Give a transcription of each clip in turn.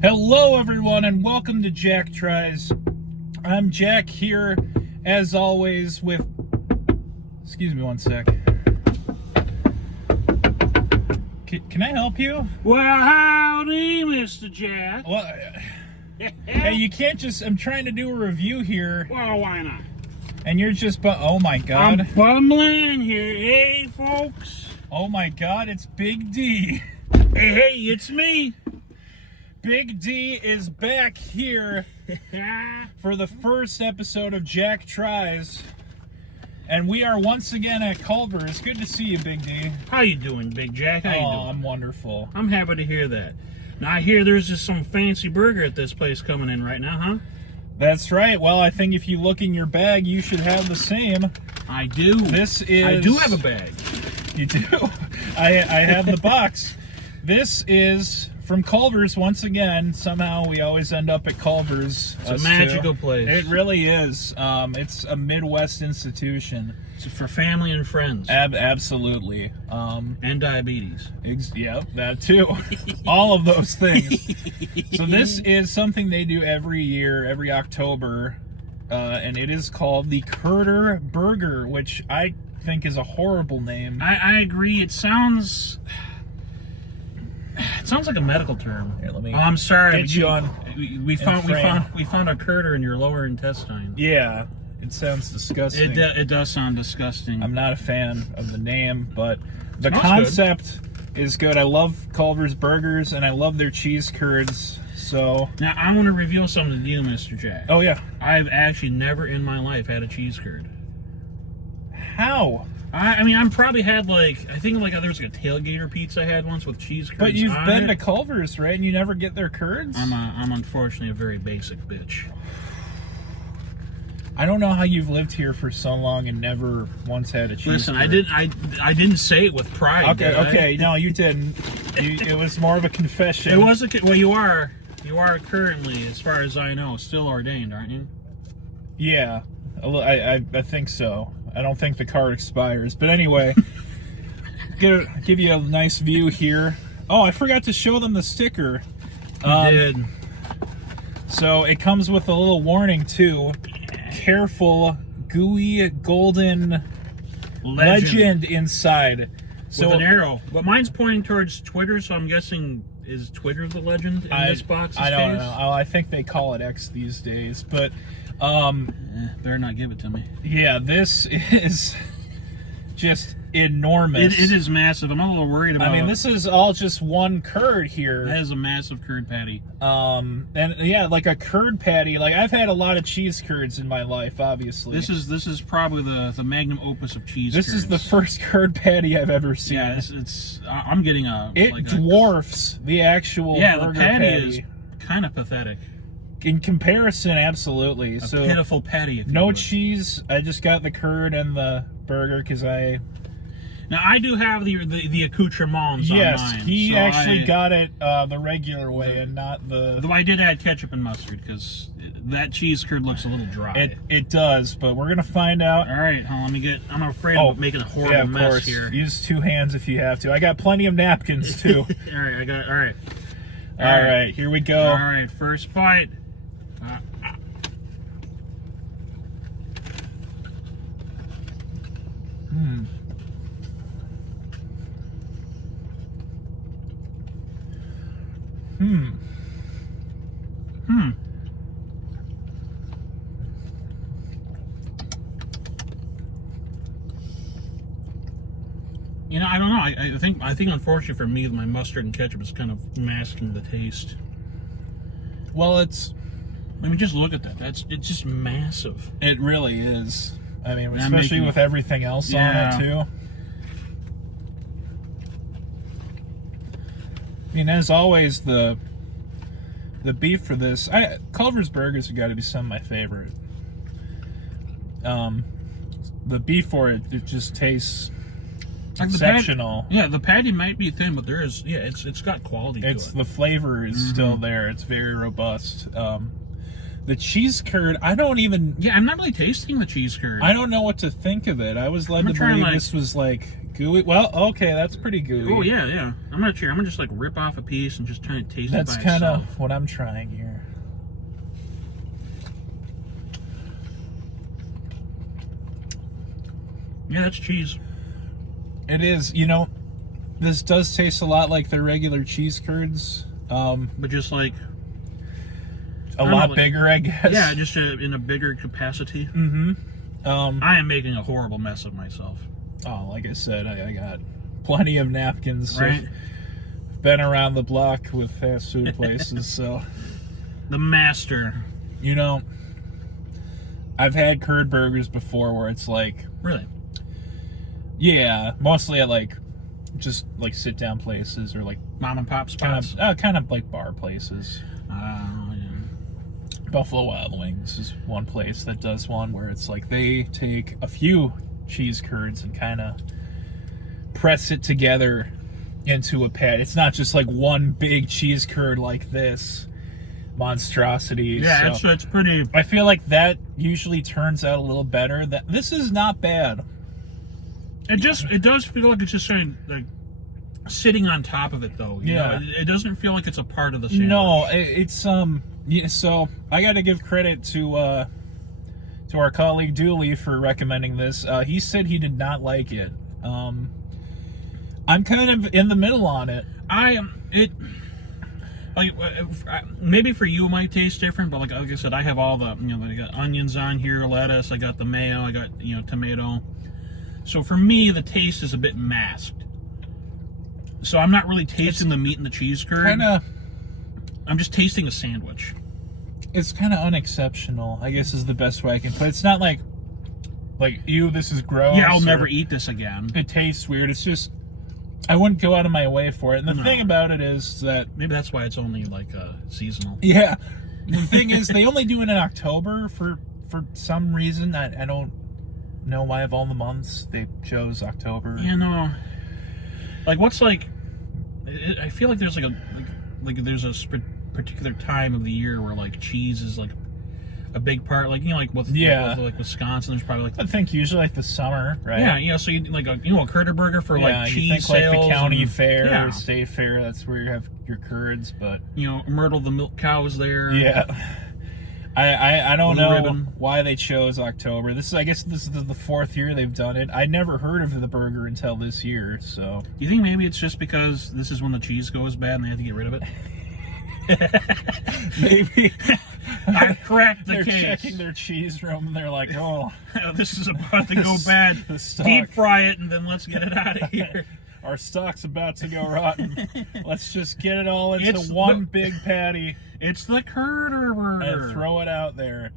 Hello everyone and welcome to Jack Tries. I'm Jack here as always with, excuse me one sec. Can I help you? Well, howdy, Mr. Jack. Well, hey, you can't just, I'm trying to do a review here Well, why not? and you're just, oh my god. I'm bumbling here. Hey, folks. Oh my god, it's Big D. Hey, it's me. Big D is back here for the first episode of Jack Tries. And we are once again at Culver. It's good to see you, Big D. How you doing, Big Jack? How you doing? I'm wonderful. I'm happy to hear that. Now, I hear there's just some fancy burger at this place coming in right now, huh? That's right. Well, I think if you look in your bag, you should have the same. I do. I do have a bag. You do? I have the box. This is from Culver's once again. Somehow we always end up at Culver's. It's a magical place. It really is. It's a Midwest institution. It's for family and friends. Absolutely. And diabetes. Yep, that too. All of those things. So this is something they do every year, every October, and it is called the CurderBurger, which I think is a horrible name. I agree. It sounds like a medical term. Here, let me I'm sorry. get you on. We found a curder in your lower intestine. Yeah, it sounds disgusting. It does sound disgusting. I'm not a fan of the name, but the Smells concept is good. I love Culver's burgers and I love their cheese curds. So now I want to reveal something to you, Mr. Jack. oh yeah, I've actually never in my life had a cheese curd. how? I mean, I'm probably had I think there was like a tailgater pizza I had once with cheese curds. But you've on been it. to Culver's, right? And you never get their curds? I'm unfortunately a very basic bitch. I don't know how you've lived here for so long and never once had a cheese Listen, curd. I didn't say it with pride. Okay, no, you didn't. It was more of a confession. It was well, you are currently, as far as I know, still ordained, aren't you? Yeah, I think so. I don't think the card expires. But anyway, give you a nice view here. Oh, I forgot to show them the sticker. You did. So it comes with a little warning too. Careful, gooey golden legend inside. So with an arrow. But mine's pointing towards Twitter, so I'm guessing is Twitter the legend in this box? I don't know. I think they call it X these days, but better not give it to me. yeah, this is just enormous. It is massive. I'm a little worried about. I mean, this is all just one curd here. That is a massive curd patty. And yeah, like a curd patty. Like I've had a lot of cheese curds in my life, obviously. This is probably the magnum opus of cheese. This curds. is the first curd patty I've ever seen. Yeah, I'm getting dwarfs the actual burger the patty patty. is kind of pathetic. In comparison, absolutely. A so pitiful patty. If you no would. cheese. I just got the curd and the burger because Now I do have the accoutrements yes, on mine. he so actually got it the regular way and not the. Though I did add ketchup and mustard because that cheese curd looks a little dry. It does, but we're gonna find out. All right, let me get. I'm afraid of making a horrible mess course. here. Use 2 hands if you have to. I got plenty of napkins too. All right, I got. All right. All right, here we go. All right, first bite. You know, I don't know. I think unfortunately for me, my mustard and ketchup is kind of masking the taste. Well, I mean, just look at that. It's just massive. it really is. I mean, especially with everything else on it too. I mean, as always, the beef for this, Culver's burgers have got to be some of my favorite. The beef for it just tastes exceptional. The patty might be thin, but it's got quality to it. The flavor is still there. It's very robust. The cheese curd, I'm not really tasting the cheese curd. I don't know what to think of it. I was led to believe this was like Gooey. Well, okay, that's pretty gooey. Oh yeah, yeah. I'm gonna just like rip off a piece and just try and taste That's it by kind itself. of what I'm trying here. Yeah, that's cheese. It is. You know, this does taste a lot like the regular cheese curds. But just like a lot bigger, I guess. Yeah, just in a bigger capacity. Mm-hmm. I am making a horrible mess of myself. Oh, like I said, I got plenty of napkins. Right. I've been around the block with fast food places, so. The master. You know, I've had curd burgers before where it's like. Really? Yeah, mostly at like, just like sit down places or like. Mom and pop spots? Kind of like bar places. Yeah. Buffalo Wild Wings is one place that does one where it's like they take a few cheese curds and kind of press it together into a pat. It's not just like one big cheese curd like this monstrosity. Yeah, so it's pretty. I feel like that usually turns out a little better. That this is not bad. It does feel like it's just saying like sitting on top of it though. You know? It doesn't feel like it's a part of the sandwich. No, it's yeah, so I got to give credit to our colleague Dooley for recommending this. He said he did not like it. I'm kind of in the middle on it. Maybe for you it might taste different, but like I said, I have all the I got onions on here, lettuce, I got the mayo, I got tomato. So for me, the taste is a bit masked. So I'm not really tasting the meat and the cheese curd. I'm just tasting a sandwich. It's kind of unexceptional, I guess is the best way I can put it. It's not like, ew, this is gross. Yeah, I'll never eat this again. It tastes weird. It's just, I wouldn't go out of my way for it. And the thing about it is that... Maybe that's why it's only, seasonal. Yeah. The thing is, they only do it in October for some reason. I don't know why of all the months they chose October. Yeah, no. I feel like there's there's a particular time of the year where cheese is a big part, with Wisconsin, there's probably I think usually the summer, right? Yeah, so you a CurderBurger for cheese you think sales, the county fair or state fair, that's where you have your curds, but Myrtle the milk cows there. Yeah. I don't know ribbon. why they chose October. I guess this is the fourth year they've done it. I'd never heard of the burger until this year, so. You think maybe it's just because this is when the cheese goes bad and they have to get rid of it? Maybe. I cracked the They're case. checking their cheese room and they're like, oh. This is about to go bad. Deep fry it and then let's get it out of here. Our stock's about to go rotten. Let's just get it all into one big patty. It's the CurderBurger. And throw it out there.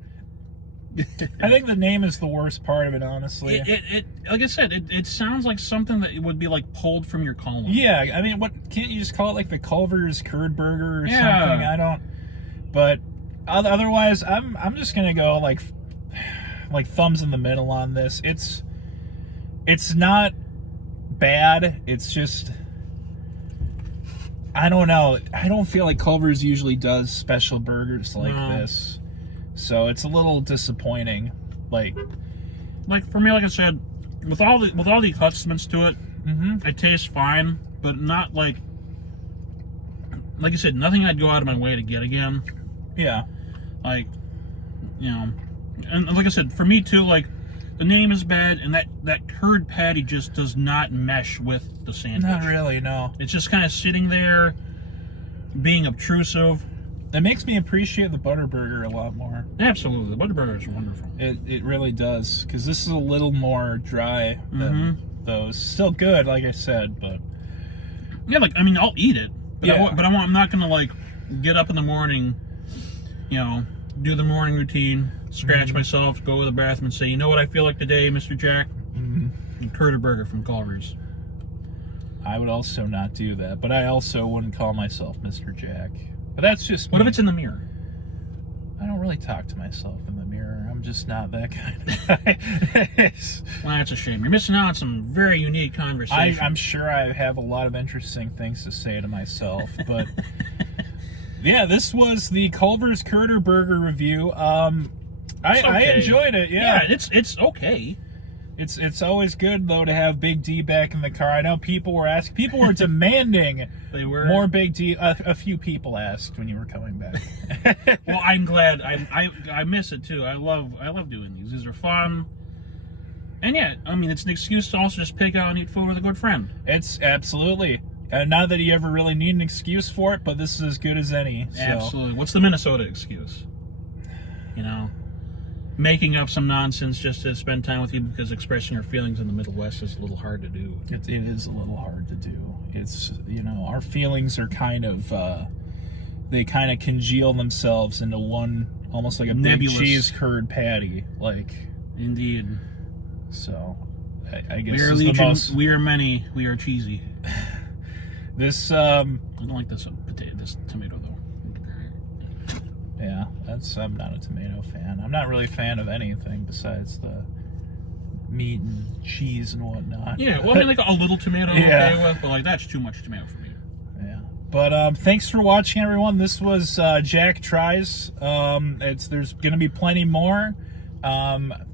I think the name is the worst part of it, honestly. It like I said, it sounds like something that would be pulled from your colon. Yeah, I mean, can't you just call it the Culver's CurderBurger or something? I don't. But otherwise, I'm just gonna go like thumbs in the middle on this. It's not bad. It's just, I don't know. I don't feel like Culver's usually does special burgers like this. So it's a little disappointing. Like for me, like I said, with all the adjustments to it, it tastes fine, but not like I said, nothing I'd go out of my way to get again. Yeah. And like I said, for me too, the name is bad, and that curd patty just does not mesh with the sandwich. Not really, no. It's just kind of sitting there, being obtrusive. It makes me appreciate the Butterburger a lot more. Absolutely, the Butterburger is wonderful. It really does, because this is a little more dry than those. Still good, like I said, but yeah, I'll eat it, but I'm not gonna get up in the morning, do the morning routine, scratch myself, go to the bathroom, and say, you know what I feel like today, Mr. Jack? CurderBurger from Culver's. I would also not do that, but I also wouldn't call myself Mr. Jack. But that's just What me. if it's in the mirror? I don't really talk to myself in the mirror. I'm just not that kind of guy. Well, that's a shame. You're missing out on some very unique conversation. I'm sure I have a lot of interesting things to say to myself, but yeah, this was the Culver's CurderBurger review. I enjoyed it. Yeah, it's okay. It's always good though to have Big D back in the car. I know people were demanding They were more Big D. A few people asked when you were coming back. Well, I'm glad. I miss it too. I love doing these. These are fun. And yeah, I mean, it's an excuse to also just pick out and eat food with a good friend. It's absolutely. Not that you ever really need an excuse for it, but this is as good as any. So. Absolutely. What's the Minnesota excuse? You know, making up some nonsense just to spend time with you because expressing your feelings in the Midwest is a little hard to do. It is a little hard to do. It's, you know, our feelings are kind of, they kind of congeal themselves into one, almost like a Nebulous. big cheese curd patty. Like, Indeed. so, I guess We are this is legion. the most. We are many. We are cheesy. This, I don't like this tomato though. yeah, I'm not a tomato fan. I'm not really a fan of anything besides the meat and cheese and whatnot. Yeah, well, I mean, like a little tomato, I'm okay with, but like that's too much tomato for me. Yeah, but thanks for watching, everyone. This was Jack Tries. There's gonna be plenty more.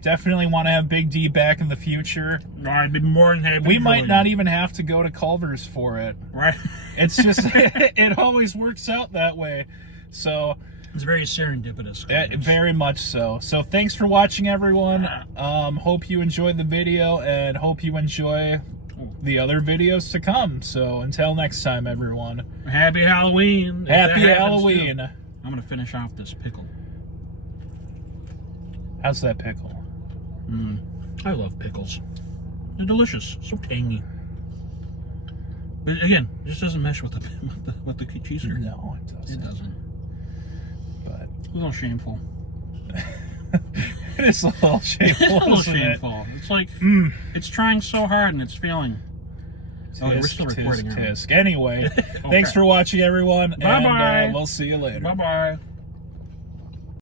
Definitely want to have Big D back in the future. I'd be more than happy. We might not even have to go to Culver's for it. Right. It's just it always works out that way. So. It's very serendipitous. Very much so. So thanks for watching, everyone. Hope you enjoyed the video and hope you enjoy the other videos to come. So until next time, everyone. Happy Halloween. Happy Halloween. I'm going to finish off this pickle. How's that pickle? I love pickles. They're delicious. So tangy. But again, it just doesn't mesh with the cheese curd. No, it doesn't. It doesn't. But It's a little shameful. it is a little shameful. It's a little isn't shameful. It? It's like it's trying so hard and it's failing. We're still recording. Tisk. Anyway, thanks for watching, everyone. Bye-bye. And we'll see you later. Bye-bye.